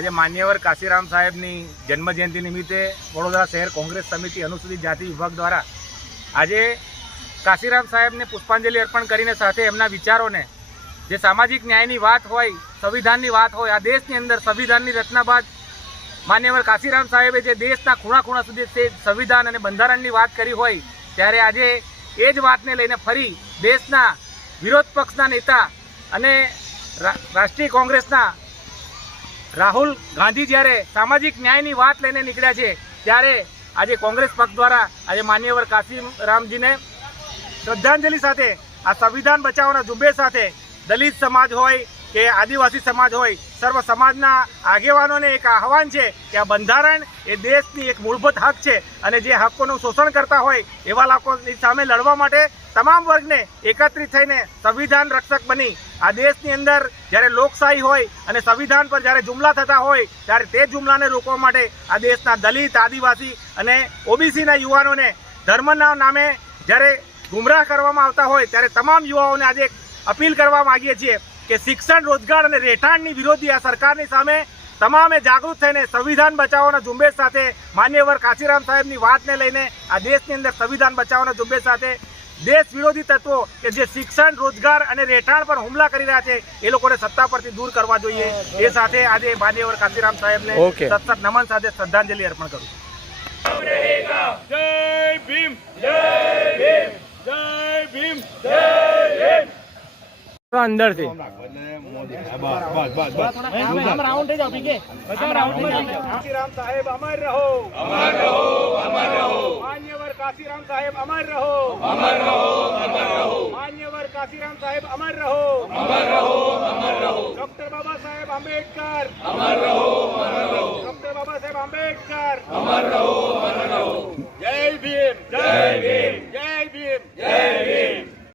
આજે માન્યવર કાશીરામ સાહેબની જન્મજયંતિ નિમિત્તે વડોદરા શહેર કોંગ્રેસ સમિતિ અનુસૂચિત જાતિ વિભાગ દ્વારા આજે કાશીરામ સાહેબને પુષ્પાંજલિ અર્પણ કરીને સાથે એમના વિચારોને, જે સામાજિક ન્યાયની વાત હોય, સંવિધાનની વાત હોય, આ દેશની અંદર સંવિધાનની રચના બાદ માન્યવર કાશીરામ સાહેબે જે દેશના ખૂણા ખૂણા સુધી સંવિધાન અને બંધારણની વાત કરી હોય, ત્યારે આજે એ જ વાતને લઈને ફરી દેશના વિરોધ પક્ષના નેતા અને રાષ્ટ્રીય કોંગ્રેસના રાહુલ ગાંધી જ્યારે સામાજિક ન્યાયની વાત લઈને નીકળ્યા છે, ત્યારે આજે કોંગ્રેસ પક્ષ દ્વારા આજે માન્યવર કાશીરામજીને શ્રદ્ધાંજલિ સાથે આ સંવિધાન બચાવવાના ઝુંબેશ સાથે દલિત સમાજ હોય કે આદિવાસી સમાજ હોય, સર્વ સમાજના આગેવાનોને એક આહવાન છે કે આ બંધારણ એ દેશની એક મૂળભૂત હક છે અને જે હકોનું શોષણ કરતા હોય એવા લોકોની સામે લડવા માટે તમામ વર્ગને એકત્રિત થઈને સંવિધાન રક્ષક બની આ દેશની અંદર જ્યારે લોકશાહી હોય અને સંવિધાન પર જ્યારે જુમલા થતા હોય ત્યારે તે જુમલાને રોકવા માટે આ દેશના દલિત, આદિવાસી અને ઓબીસીના યુવાનોને ધર્મના નામે જ્યારે ગુમરાહ કરવામાં આવતા હોય ત્યારે તમામ યુવાઓને આજે અપીલ કરવા માગીએ છીએ કે શિક્ષણ, રોજગાર અને રહેઠાણની વિરોધી આ સરકારની સામે તમામે જાગૃત થઈને સંવિધાન બચાવવાના ઝુંબેશ સાથે માન્યવર કાશીરામ સાહેબની વાતને લઈને આ દેશની અંદર સંવિધાન બચાવવાના ઝુંબેશ સાથે દેશ વિરોધી તત્વો કે જે શિક્ષણ, રોજગાર અને રહેઠાણ પર હુમલા કરી રહ્યા છે એ લોકોને સત્તા પરથી દૂર કરવા જોઈએ. એ સાથે આજે માન્યવર કાશીરામ સાહેબને સતત નમન સાથે શ્રદ્ધાંજલિ અર્પણ કરું. જય ભીમ, જય ભીમ, જય ભીમ, જય ભીમ. અંદર થી કાશીરામ સાહેબ અમર રહો, અમર રહો, અમર રહો. માન્યવર કાશીરામ સાહેબ અમર રહો, અમર રહો, અમર રહો. માન્યવર કાશીરામ સાહેબ અમર રહો, અમર રહો, અમર રહો. ડોક્ટર બાબા સાહેબ આંબેડકર અમર રહો,